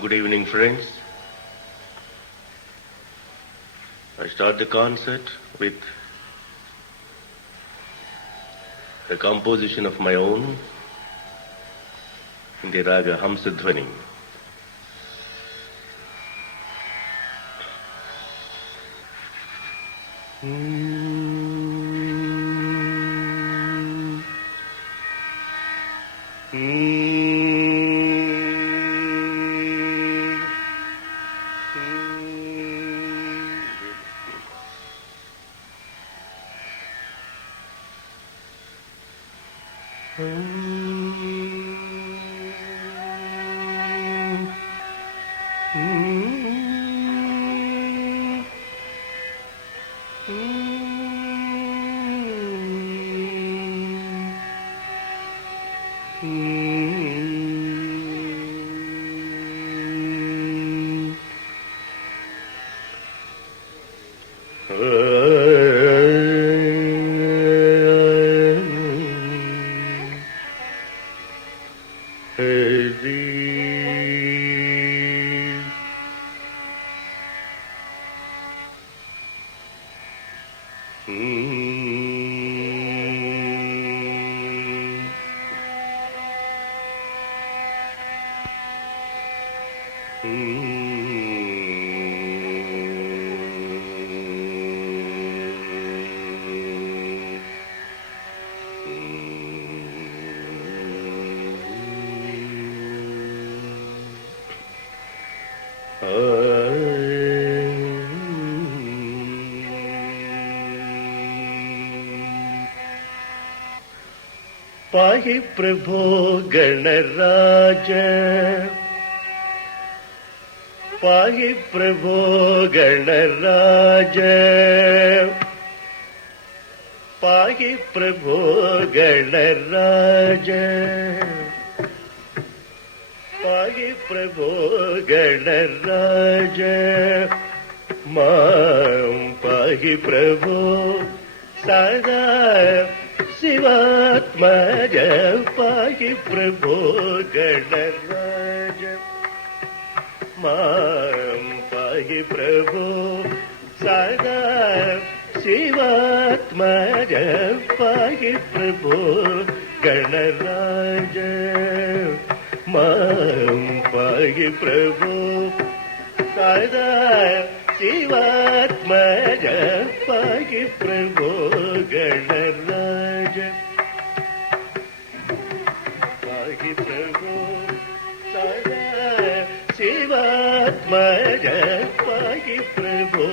Good evening, friends. I start the concert with a composition of my own in the raga Hamsadhvani. पाहि प्रभो गणराज पाहि प्रभो गणराज पाहि प्रभो गणराज पाहि प्रभो गणराज मां पाहि प्रभो सदा शिवात्मज पाहि प्रभो गणराज मां पाहि प्रभो सदा शिवात्मज पाहि प्रभो गणराज मां पाहि प्रभो सदा शिवात्मज पाहि प्रभो गणराज पाहि प्रभो सदा शिवात्मज पाहि प्रभो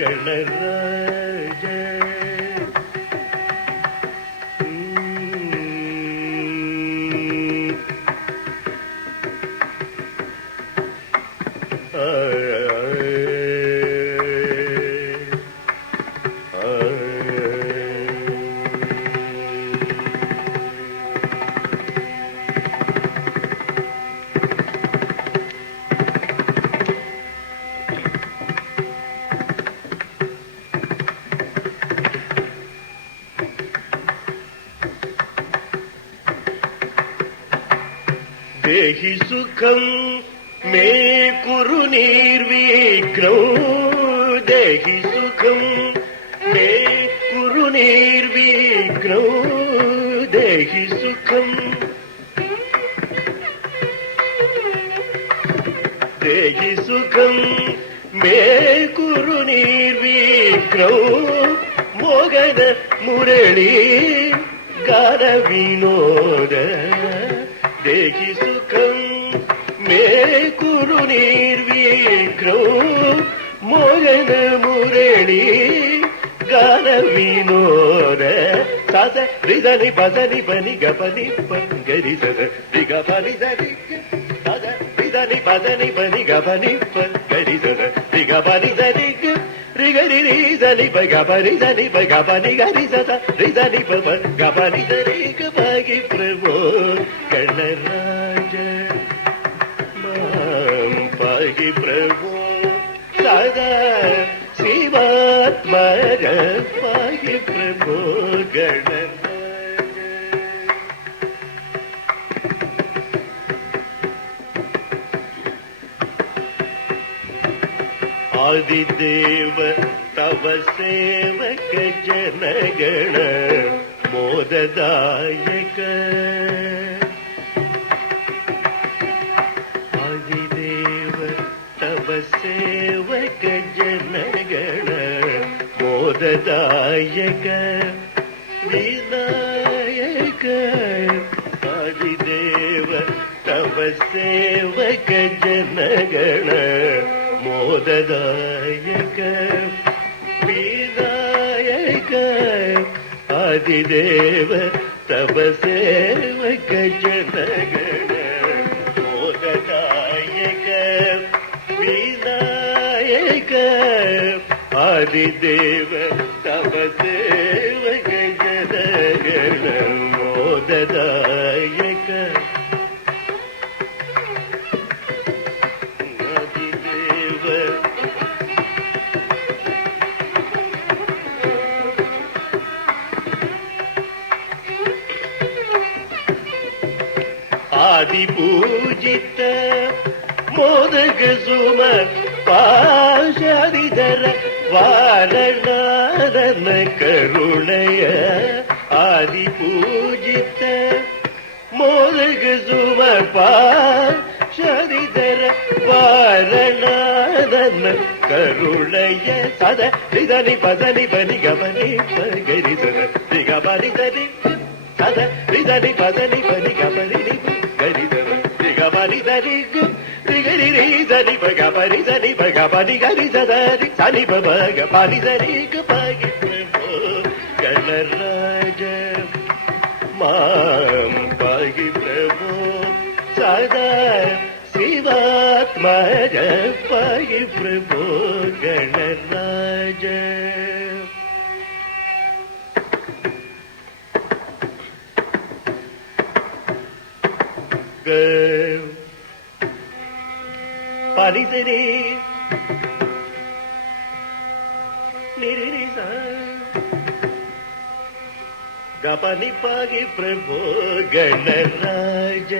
गणराज देहि सुखं मे कुरु निर्विघ्नं देहि सुखं मे कुरु निर्विघ्नं देहि सुखं मे कुरु निर्विघ्नं मोगन मुरळी गान विनोद देहि सुखं मे कुरु निर्विघ्नं मोगन मुरळी गान विनोद साध रिदनि पदनि बनि गपनि पंगरि सद रिगपनि दरि साध रिदनि पदनि बनि गपनि पंगरि सद रिगपनि दरि रिगरि रिदनि गपनि दनि गपनि गरि सद रिदनि गपनि दरि पाहि प्रभो गणराज मां पाहि प्रभो सदा शिवात्मज पाहि प्रभो गणराज ಆದಿದೇವ ತವ ಸೇವಕ ಜನಗಣ ಮೋದದಾಯಕ ಆದಿದೇವ ತವ ಸೇವಕ ಜನಗಣ ಮೋದದಾಯಕ ವಿನಾಯಕ ಆದಿದೇವ ತವ ಸೇವಕ ಜನಗಣ ಮೋದದಾಯಕ ವಿನಾಯಕ ಆದಿದೇವ ತವ ಸೇವಕ ಜನಗಣ ಮೋದದಾಯಕ ವಿನಾಯಕ ಆದಿದೇವ ತವ ಸೇವಕ ಜನಗಣ ಮೋದದಾಯಕ ಆದಿಪೂಜಿತ ಮೋದಕ ಸುಮ ಪಾಶಾದಿಧರ ವಾರಣಾರನ ಕರುಣಯ ಆದಿಪೂಜಿತ ಮೋದಕ ಸುಮ ಪಾಶಾದಿಧರ ವಾರಣಾರನ ಕರುಣಯ ಸದ ನಿಧನಿ ಪದನಿ ಬನಿ ಗಮನಿ ಪಗರಿ ಸದ ದಿಗಬನಿ ಧನಿ ಸದ ನಿಧನಿ ಪದನಿ ಬನಿ ಗಮನಿ ಗರಿ ರಿ ಧನಿ ಬಗ ಬರಿ ಧನಿ ಬಗ ಬನಿ ಗರಿ ಸದರಿ ಸನಿ ಬಗ ಬನಿ ಧನಿ ಪಾಗಿ ಪ್ರಭೋ ಗಣರಾಜ ಮಾಂ ಪಾಗಿ ಪ್ರಭೋ ಸದಾ ಶಿವಾತ್ಮಜ ಪಾಗಿ ಪ್ರಭೋ ಗಣರಾಜ ಪಾಲಿಸರಿ ನಿರಿಸ ಗಪನಿ ಪಾಗಿ ಪ್ರಭೋ ಗಣರಾಜ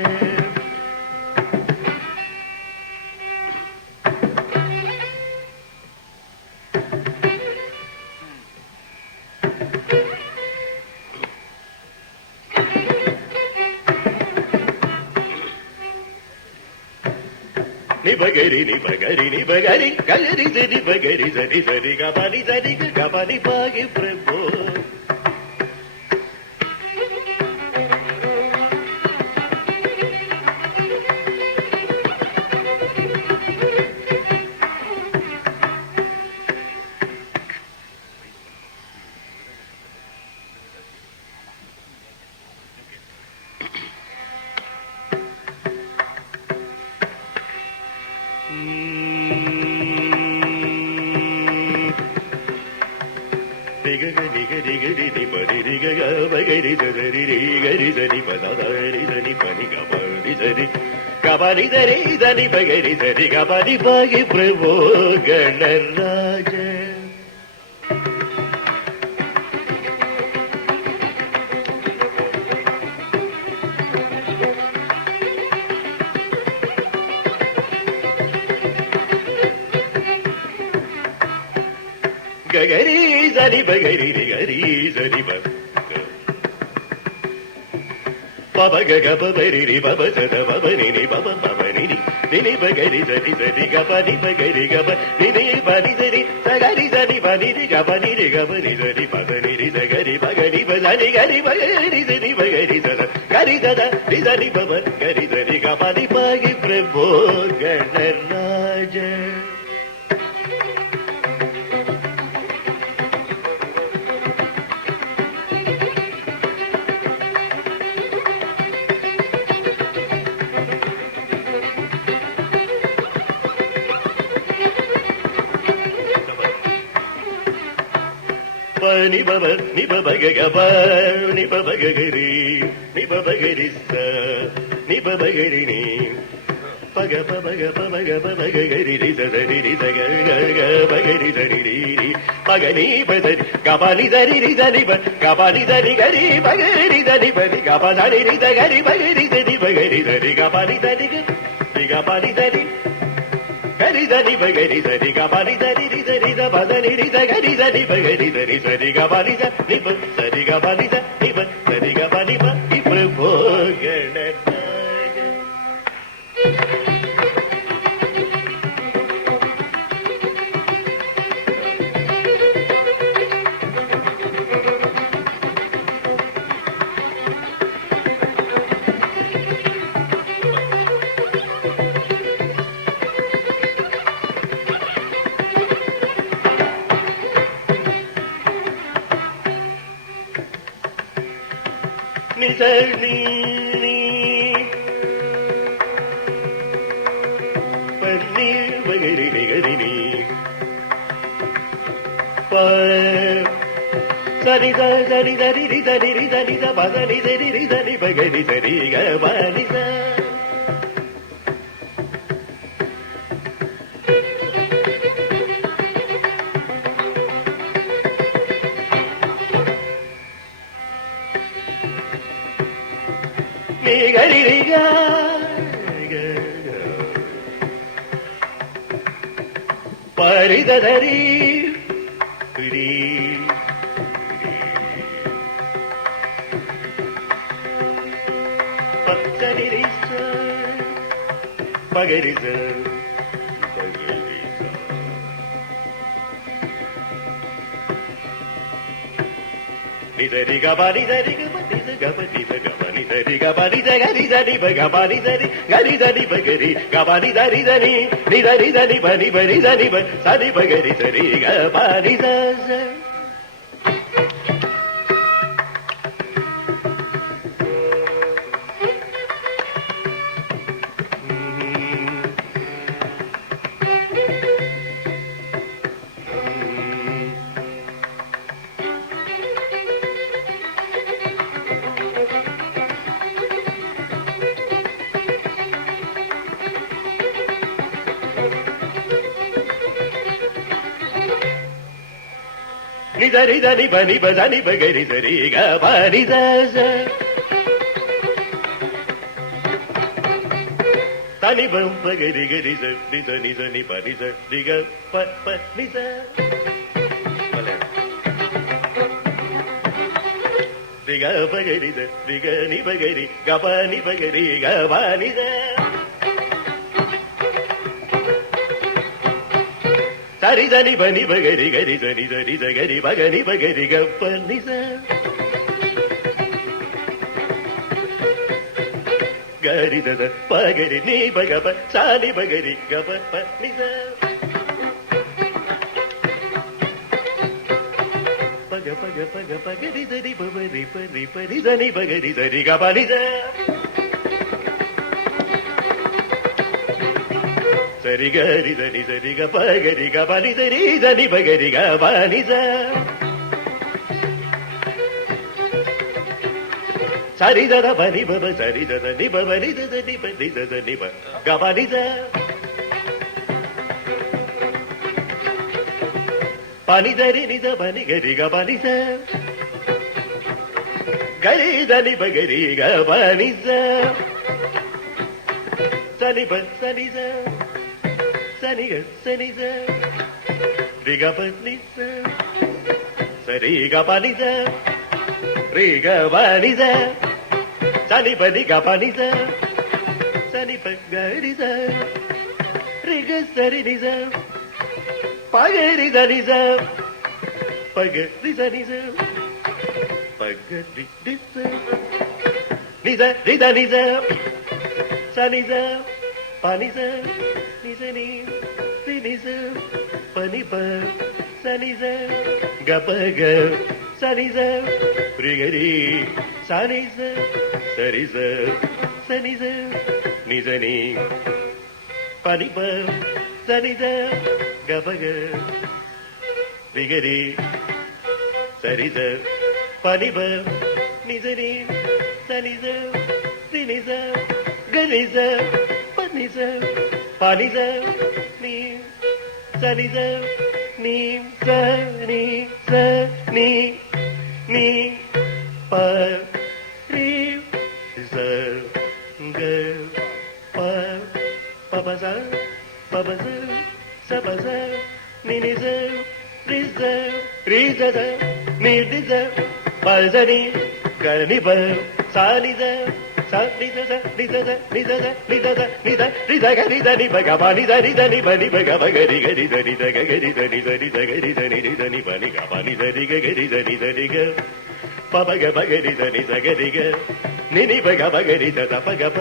ನಿಬಗರಿ ನಿಬಗರಿ ನಿಬಗರಿ ಗಗರಿ ಸರಿ ಬಗರಿ ಸರಿ ಸರಿ ಗಪನಿ ಸರಿ ಗಪನಿ ಪಾಗಿ ಪ್ರಭೋ ಗಬನಿ ಧರಿ ಧನಿ ಬಗರಿ ಧರಿ ಗಬನಿ ಪಾಗಿ ಪ್ರಭೋ ಗಣರಾಜ ಗಗರಿ ಧನಿ ಬಗರಿ ಗರಿ ಧನಿ ಬ ಪಬ ಗಗ ಬರಿ ರಿ ಬಬ ಸದ ಬಬ ನಿನಿ ಬಬ ಬಬ ನಿನಿ ನಿನಿ ಬಗರಿ ಸರಿ ಸರಿ ಗಬ ನಿ ಬಗರಿ ಗಬ ನಿನಿ ಬನಿ ಸರಿ ಸಗರಿ ಸರಿ ಬನಿ ರಿ ಗಬ ನಿ ರಿ ಗಬ ನಿ ಸರಿ ಪದ ನಿ ರಿ ಸಗರಿ ಬಗರಿ ಬಸನಿ ಗರಿ ಬಗರಿ ಸರಿ ಬಗರಿ ಸದ ಗರಿ ಸದ ರಿ ಸರಿ ಬಬ ಗರಿ ಸರಿ ಗಬ ನಿ ಪಾಗಿ ಪ್ರಭೋ Ganaraja ni baba ni baba gaba ni baba gari ni baba gari sa ni baba gari ni paga baba baba baba gari ri sa ri sa ga ga bagari ri ri paga ni bada gaba ni dari ri dari ba gaba ni dari gari bagari dari ba ni gaba dari ri da gari bagari dari bagari dari gaba ni dari gaba ni dari gari దని బగరి సరి గబని దరి రి దరి the బదని రి దగరి దని బగరి దరి సరి గబని the నిబ సరి గబని ద నిబ సరి గబని బ ఇప భోగణ நிசனி பன்னி மகரி நிகரினி சரி சரி சரி ரி சரி ரி சரி த பதனி சரி ரி சரி பகரி சரி கபனி ச நிகரிக பரிதரி பத்தரிச பகரிச நிதரி கபனி தரி கபனி கபனி கபனி தரி கபனி தரி தரி கபனி தரி கரி தரி பகரி கபனி தரி தரி நிதரி தரி பனி பரி தரி சரி பகரி தரி கபனி தச நிதரி தனி பனி பதனி பகரி சரி கபனி தச தனி பம் பகரி கரி ச நித நித நி பனி ச நிக ப ப நி ச நிக பகரி ச நிக நி பகரி கபனி பகரி கபனி ச சரி தனி பனி பகரி கரி சனி சரி சகரி பகனி பகரி கப்பனி ச கரி தத பகரி நீ பகப சானி பகரி கப பனி ச பக பக பக பகரி சரி பபரி பரி பரி சனி பகரி சரி கபனி ச சரி கரி தனி சரி க பகரி கபனி சரி தனி பகரி கபனி ச சரி தத பனி பப சரி தத நி பப நி தத நி ப நி தத நி ப கபனி ச பனி தரி நி த பனி கரி கபனி ச கரி தனி பகரி கபனி ச சனி ப சனி ச சனி க சனி ச ரி க ப நி ச சரி க ப நி ச ரி க ப நி ச சனி ப நி க ப நி ச சனி ப க ரி ச ரி க சரி நி ச ப க ரி ச நி ச ப க ரி ச நி ச ப க ரி ரி ச நி ச ரி ச நி ச ச நி ச ப நி ச நி ச நி ரி நி ச ப நி ப ச நி ச க ப க ச நி ச ரி க ரி ச நி ச ச ரி ச ச நி ச நி ச நி ப நி ப ச நி ச க ப க ரி க ரி ச ரி ச ப நி ப நி ச நி ச நி ச ரி நி ச க ரி ச ப நி ச ப நி ச நீ ச நி ச நீ ச நீ ச நீ நீ ப ரி ச க ப ப ப ச ಪಬಸ ಸಬಸ ನಿನಿಸ ರಿಸ ರಿಸದ ನಿರ್ದಿಸ ಪಸನಿ ಕನಿಬ ಸಾಲಿಸ ನಿಜದ ನಿಜದ ನಿಜದ ನಿಜದ ನಿಜ ನಿಜ ಗರಿದ ನಿಬ ಗಬ ನಿಜ ನಿಜ ನಿಬ ನಿಬ ಗಬ ಗರಿ ಗರಿದ ನಿಜ ಗರಿದ ನಿಜ ನಿಜ ಗರಿದ ನಿಜ ನಿಬ ನಿ ಗಬ ನಿಜ ನಿಗ ಗರಿದ ನಿಜ ನಿಗ ಪಬ ಗಬ ಗರಿದ ನಿಜ ಗರಿಗ ನಿನಿ ಬ ಗಬ ಗರಿದ ತಪ ಗಬ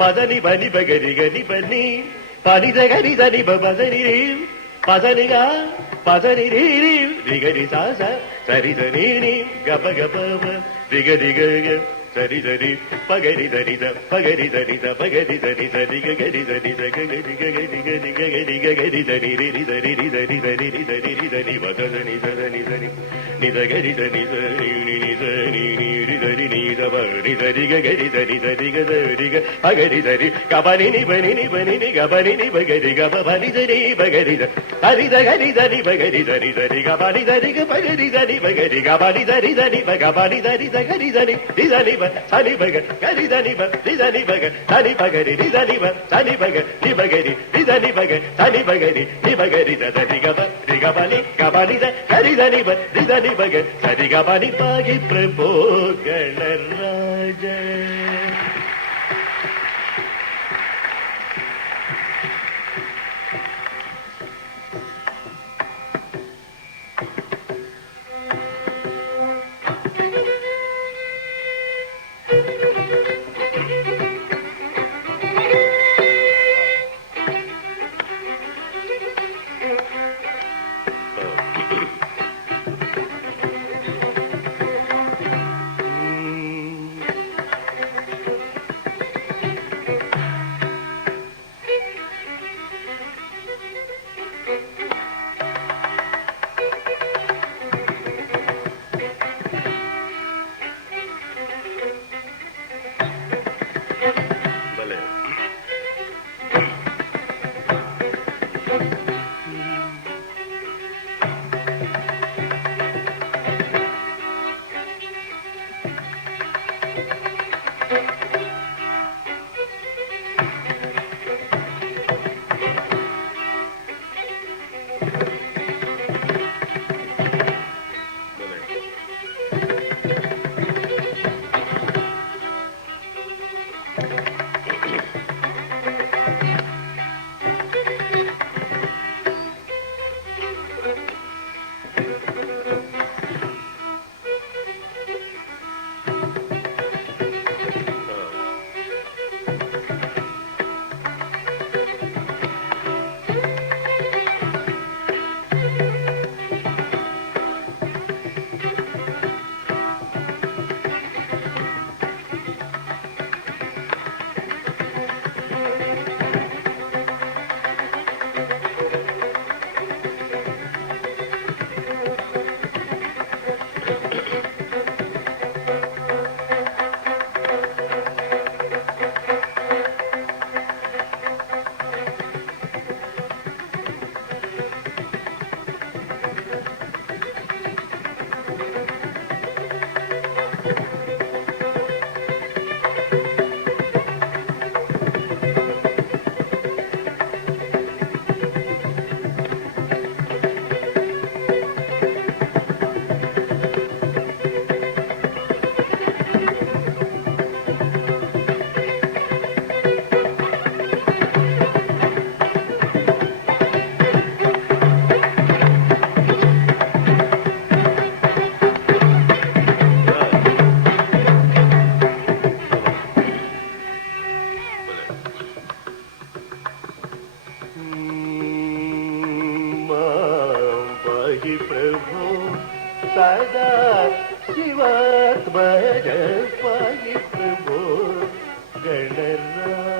ಪದ ನಿಬ ನಿಬ ಗರಿಗ ನಿಬ ನಿ ಪನಿಜ ಗರಿದ ನಿಬ ಪದನಿ ಪದನಿಗ ಪದನಿ ರೀ ರಿಗರಿ ಸಾಸ ಸರಿದ ನೀನಿ ಗಬ ಗಬ ರಿಗ ರಿಗ ಸರಿ ಸರಿ ಪಗರಿ ಸರಿದ ಪಗರಿ ಸರಿದ ಪಗರಿ ಸರಿ ಸರಿ ಗರಿ ಸರಿ ಗರಿ ಗರಿ ಗರಿ ಗರಿ ಗರಿ ಸರಿ ರಿ ಸರಿ ರಿ ಸರಿ ಸರಿ ರಿ ಸರಿ ರಿ ಸರಿ ವದನ ನಿ ಸರಿ ಸರಿ ನಿದ ಗರಿ ಸರಿ ಸರಿ ನಿ ಸರಿ ನಿ ರಿ ಸರಿ ನಿ ಸಬ ರಿ ಸರಿ ಗರಿ ಸರಿ ಸರಿ ಗ ಸರಿ ಗ ಪಗರಿ ಸರಿ ಗಬನಿ ನಿ ಬನಿ ನಿ ಬನಿ ನಿ ಗಬನಿ ನಿ ಬಗರಿ ಗಬ ಬನಿ ಸರಿ ಬಗರಿ ಸರಿ ಗರಿ ಸರಿ ಬಗರಿ ಸರಿ ಸರಿ ಗಬನಿ ಸರಿ ಗ ಪಗರಿ ಸರಿ ಬಗರಿ ಗಬನಿ ಸರಿ ಸರಿ ಬಗಬನಿ ಸರಿ ಗರಿ ಸರಿ ರಿ ಸರಿ ಸನಿ ಬಗ ಗರಿ ಧನಿ ಬ ರಿಧನಿ ಬಗ ಸನಿ ಬಗರಿ ರಿಧನಿ ಬ ಸನಿ ಬಗ ನಿ ಬಗರಿ ರಿಧನಿ ಬಗ ಸನಿ ಬಗರಿ ನಿ ಬಗರಿ ಧನಿ ಗಬ ರಿ ಗಬನಿ ಗಬನಿ ದ ಗರಿ ಧನಿ ಬ ರಿಧನಿ ಬಗ ಸನಿ ಗಬನಿ ಪಾಗಿ ಪ್ರಭೋ ಗಣರಾಜ सदा शिवात्मज पाहि प्रभो गणराज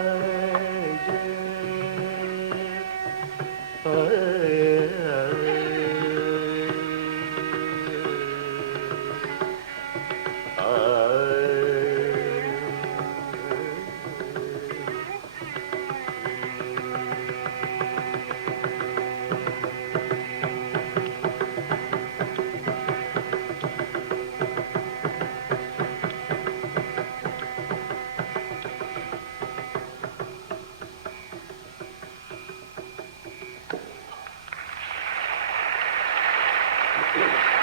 Good.